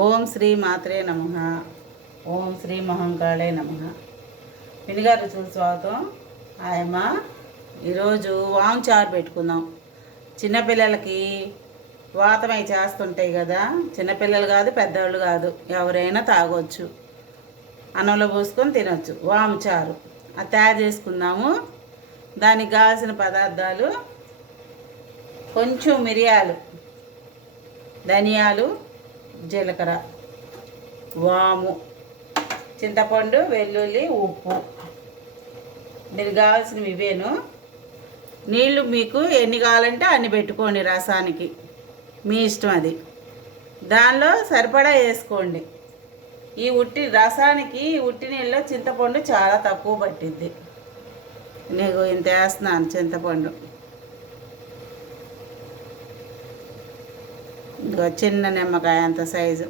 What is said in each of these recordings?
ఓం శ్రీ మాత్రే నమః. ఓం శ్రీ మహంకాళే నమః. వినిగారు రుచులకు స్వాగతం. ఆయమ్మ ఈరోజు వాంచారు పెట్టుకుందాం. చిన్నపిల్లలకి వాతమై చేస్తుంటాయి కదా, చిన్నపిల్లలు కాదు పెద్దవాళ్ళు కాదు ఎవరైనా తాగొచ్చు, అన్నంలో పోసుకొని తినొచ్చు. వాంచారు అది తయారు చేసుకుందాము. దానికి కావాల్సిన పదార్థాలు: కొంచెం మిరియాలు, ధనియాలు, జీలకర్ర, వాము, చింతపండు, వెల్లుల్లి, ఉప్పు. దీనికి కావాల్సినవి ఇవేను. నీళ్ళు మీకు ఎన్ని కావాలంటే అన్ని పెట్టుకోండి, రసానికి మీ ఇష్టం. అది దానిలో సరిపడా వేసుకోండి. ఈ ఉట్టి రసానికి ఉట్టి నీళ్ళలో చింతపండు చాలా తక్కువ పట్టిద్ది. నీకు ఇంత వేస్తున్నాను చింతపండు. ఇంకో చిన్న నిమ్మకాయ అంత సైజు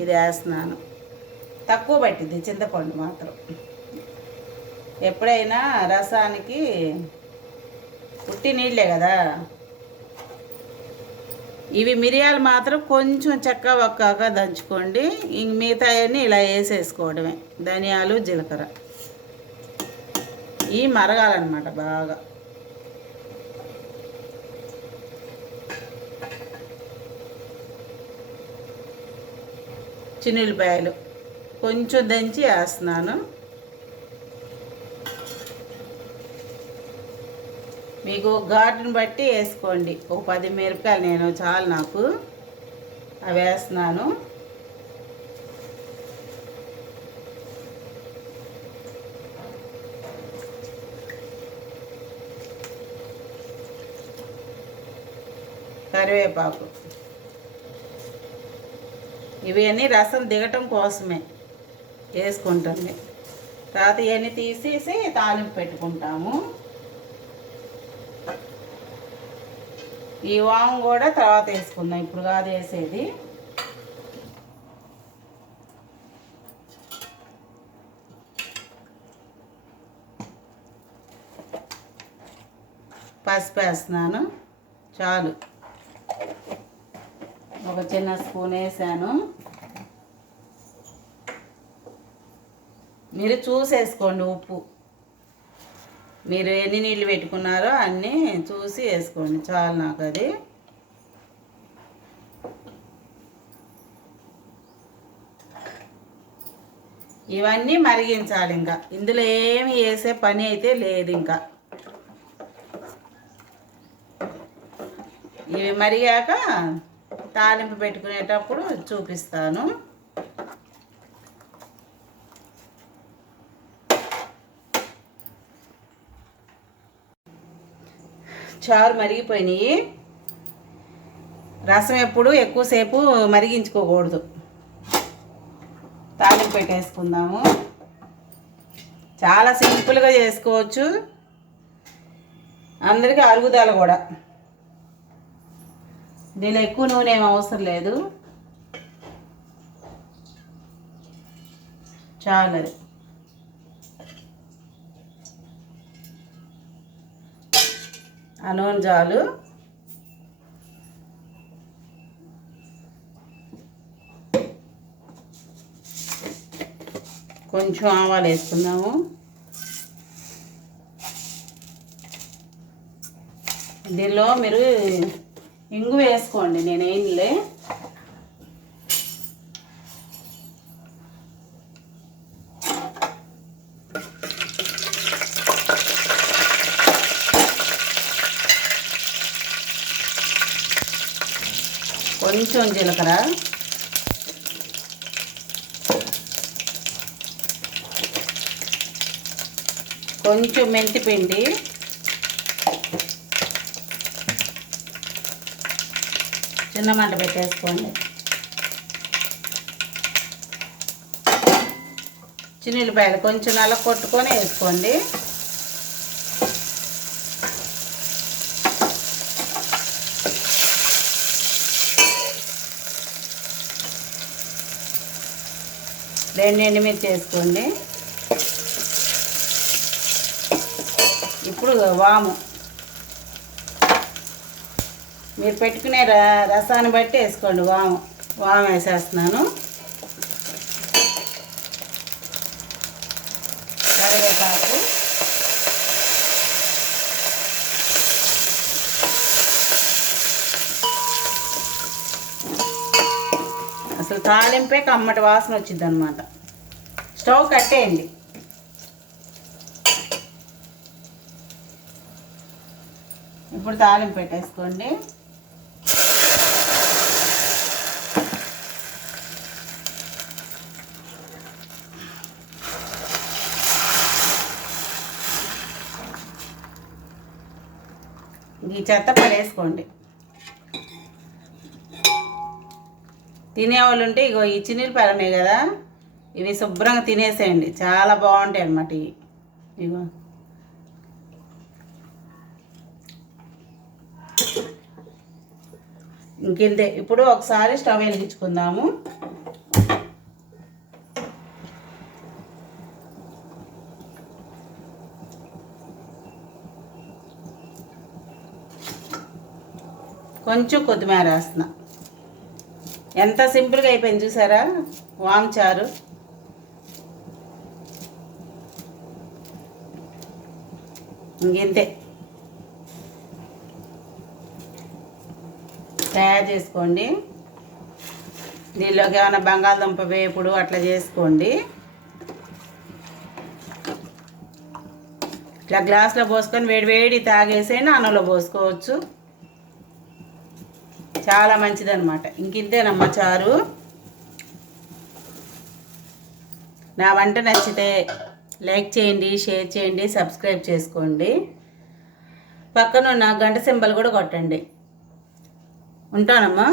ఇది వేస్తున్నాను. తక్కువ పట్టింది చింతపండు మాత్రం. ఎప్పుడైనా రసానికి ఉట్టి నీళ్ళే కదా. ఇవి మిరియాలు మాత్రం కొంచెం చెక్క ఒక్కగా దంచుకోండి. ఇంక మిగతాయన్నీ ఇలా వేసేసుకోవడమే. ధనియాలు, జీలకర్ర ఇవి మరగాలన్నమాట బాగా. చిన్నులపాయలు కొంచెం దంచి వేస్తున్నాను. మీకు ఘాటుని బట్టి వేసుకోండి. ఒక 10 మిరపకాయలు నేను చాలు నాకు, అవి వేస్తున్నాను. కరివేపాకు. ఇవన్నీ రసం దిగటం కోసమే వేసుకుంటుంది. తర్వాత ఇవన్నీ తీసేసి తాలింపు పెట్టుకుంటాము. ఈ వాము కూడా తర్వాత వేసుకుందాం, ఇప్పుడు కాదు వేసేది. పసుపు వేస్తున్నాను చాలు, ఒక చిన్న స్పూన్ వేసాను. మీరు చూసేసుకోండి ఉప్పు. మీరు ఎన్ని నీళ్ళు పెట్టుకున్నారో అన్నీ చూసి వేసుకోండి, చాలు నాకు అది. ఇవన్నీ మరిగించాలి. ఇంకా ఇందులో ఏమి వేసే పని అయితే లేదు. ఇంకా ఇవి మరిగాక తాలింపు పెట్టుకునేటప్పుడు చూపిస్తాను. చారు మరిగిపోయినాయి. రసం ఎప్పుడు ఎక్కువసేపు మరిగించుకోకూడదు. తాలింపు పెట్టేసుకుందాము. చాలా సింపుల్గా చేసుకోవచ్చు, అందరికీ అరుగుదల కూడా. దీనిలో ఎక్కువ నూనె ఏం అవసరం లేదు, చాలు అది. ఆ నూనె చాలు. కొంచెం ఆవాలు వేసుకుందాము. దీనిలో మీరు ఇంగు వేసుకోండి, నేను వేయనులే. కొంచెం జీలకర్ర, కొంచెం మెంతి పిండి, చిన్న మంట పెట్టేసుకోండి. చిన్నులపాయలు కొంచెం నల్ల కొట్టుకొని వేసుకోండి. రెండు ఎండుమిర్చి వేసుకోండి. ఇప్పుడు వాము మీరు పెట్టుకునే రసాన్ని బట్టి వేసుకోండి. వాము వాము వేసేస్తున్నాను. కరివేపాకు, అసలు తాలింపే కమ్మటి వాసన వచ్చింది అనమాట. స్టవ్ కట్టేయండి. ఇప్పుడు తాలింపు పెట్టేసుకోండి. ఈ చెత్త పడేసుకోండి. తినేవాళ్ళు ఉంటే ఇగో ఈ చిన్నీలపాయలు ఉన్నాయి కదా, ఇవి శుభ్రంగా తినేసేయండి. చాలా బాగుంటాయి అన్నమాట ఇవి. ఇగో ఇంకింతే. ఇప్పుడు ఒకసారి స్టవ్ వెలిగించుకుందాము. కొంచెం కొత్తిమీర వేస్తున్నా. ఎంత సింపుల్గా అయిపోయింది చూసారా వాము చారు. ఇంతే తయారు చేసుకోండి. దీనిలోకి ఏమైనా బంగాళదుంప వేపుడు అట్లా చేసుకోండి. ఇట్లా గ్లాస్లో పోసుకొని వేడి తాగేసేయండి. అన్నంలో పోసుకోవచ్చు. చాలా మంచిదన్నమాట. ఇంకింతేనమ్మా చారు. నా వంట నచ్చితే లైక్ చేయండి, షేర్ చేయండి, సబ్స్క్రైబ్ చేసుకోండి. పక్కనున్న గంట సింబల్ కూడా కొట్టండి. ఉంటానమ్మా.